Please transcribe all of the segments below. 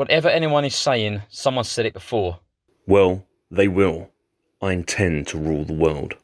Whatever anyone is saying, someone said it before. Well, they will. I intend to rule the world.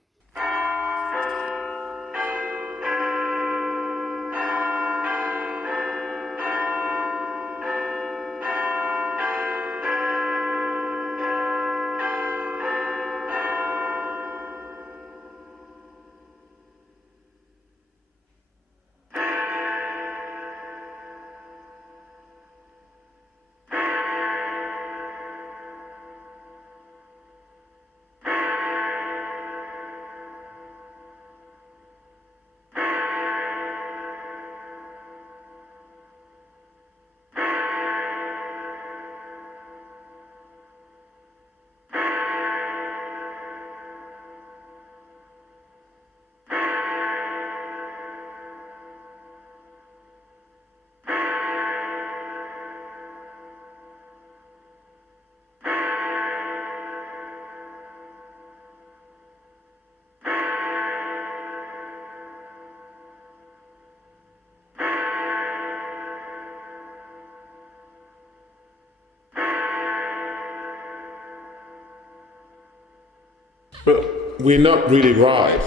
But we're not really right,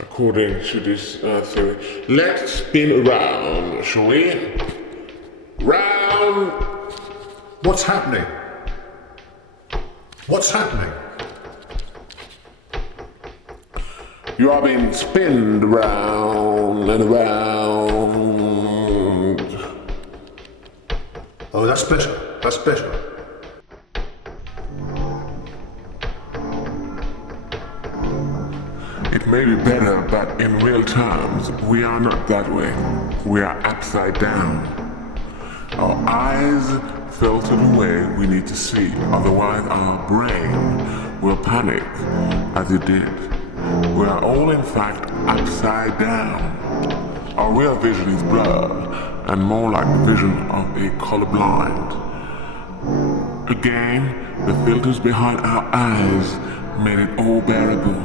according to this theory. Let's spin around, shall we? Round. What's happening? What's happening? You are being spinned around and around. Oh, that's better. That's better. It may be better, but in real terms, we are not that way. We are upside down. Our eyes filter the way we need to see, otherwise our brain will panic, as it did. We are all in fact upside down. Our real vision is blurred, and more like the vision of a colorblind. Again, the filters behind our eyes made it all bearable.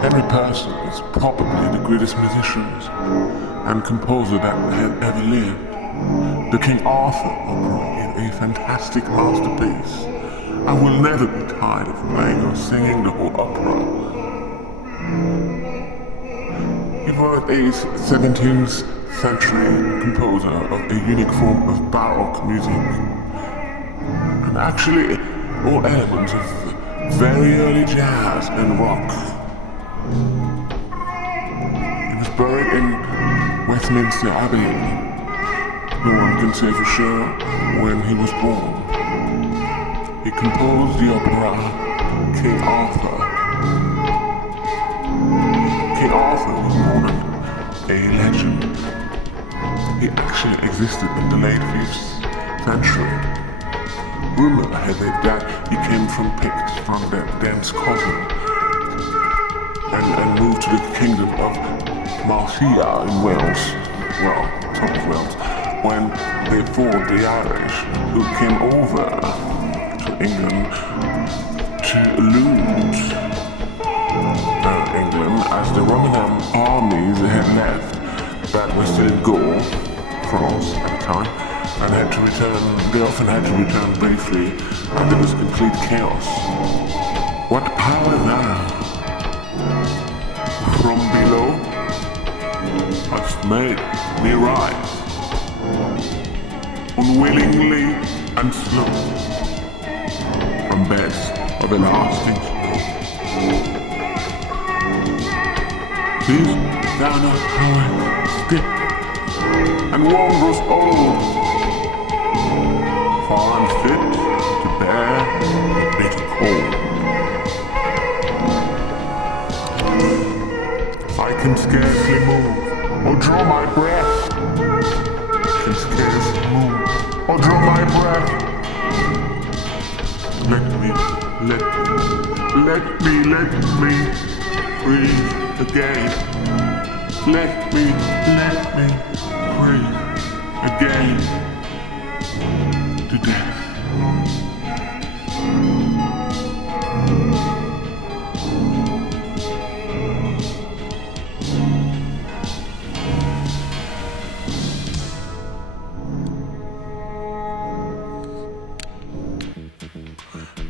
Every person is probably the greatest musician and composer that had ever lived. The King Arthur opera is a fantastic masterpiece. I will never be tired of playing or singing the whole opera. He was a 17th century composer of a unique form of Baroque music, and actually all elements of very early jazz and rock. He was buried in Westminster Abbey. No one can say for sure when he was born. He composed the opera King Arthur. King Arthur was more than a legend. He actually existed in the late 5th century. Rumor has it that he came from Picts from the then Scotland and moved to the kingdom of Mercia in Wales, well, top of Wales, when they fought the Irish, who came over to England to loot England as the Roman armies had left, but were still in Gaul, France at the time, and had to return. They often had to return briefly, and there was complete chaos. What power thou from below hast made me rise, unwillingly and slow, from beds of everlasting snow. Seest thou not how I skip and wondrous old, far unfit to bear the bitter cold? I can scarcely move or draw my breath. Can scarcely move or draw my breath. Let me breathe again. Let me breathe again to death.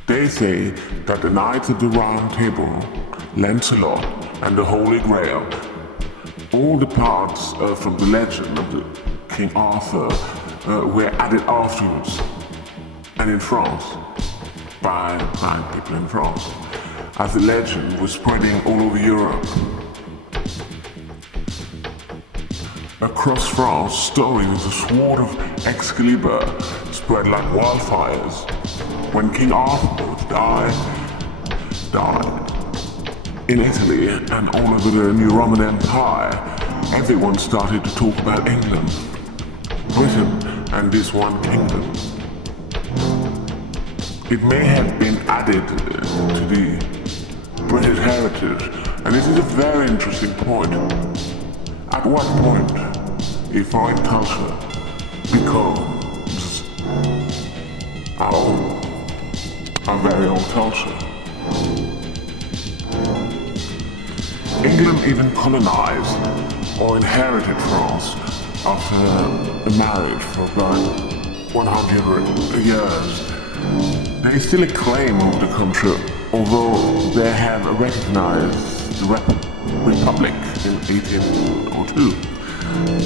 They say that the Knights of the Round Table, Lancelot, and the Holy Grail, all the parts from the legend of the King Arthur were added afterwards, and in France, by people in France, as the legend was spreading all over Europe. Across France, stories of the sword of Excalibur spread like wildfires. When King Arthur died in Italy and all over the new Roman Empire, everyone started to talk about England, Britain, and this one kingdom. It may have been added to the British heritage, and this is a very interesting point. At what point a foreign culture becomes our very own culture? England even colonized or inherited France after a marriage for about 100 years. There is still a claim of the country, although they have recognized the Republic in 1802.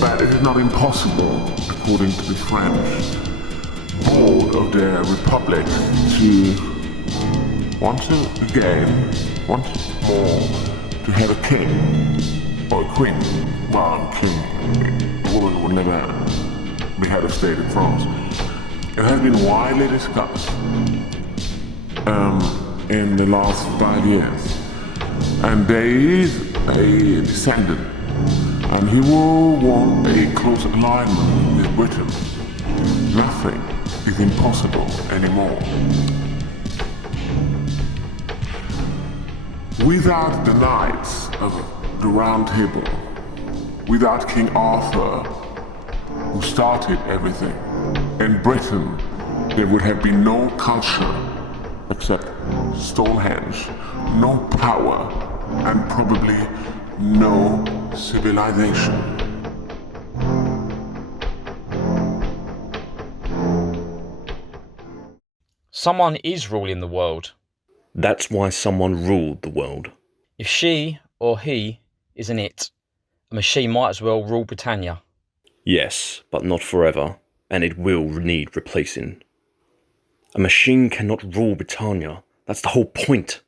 But it is not impossible, according to the French board of the Republic, to once more, to have a king or a queen. Well, a king, a woman would never be head of state in France. It has been widely discussed in the last 5 years, and there is a descendant, and he will want a close alignment with Britain. Nothing is impossible anymore. Without the Knights of the Round Table, without King Arthur, who started everything, in Britain there would have been no culture except Stonehenge, no power, and probably no civilization. Someone is ruling the world. That's why someone ruled the world. If she or he isn't it, a machine might as well rule Britannia. Yes, but not forever, and it will need replacing. A machine cannot rule Britannia. That's the whole point.